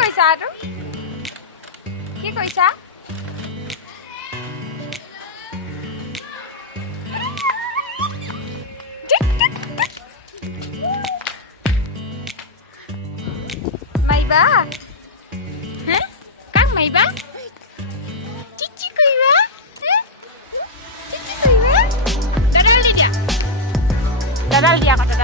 কৈছা আৰু কি কৈছা মাইবা হে কাক মাইবা চিচি কইবা হে চিচি কইবা দাদাল দিয়া কথা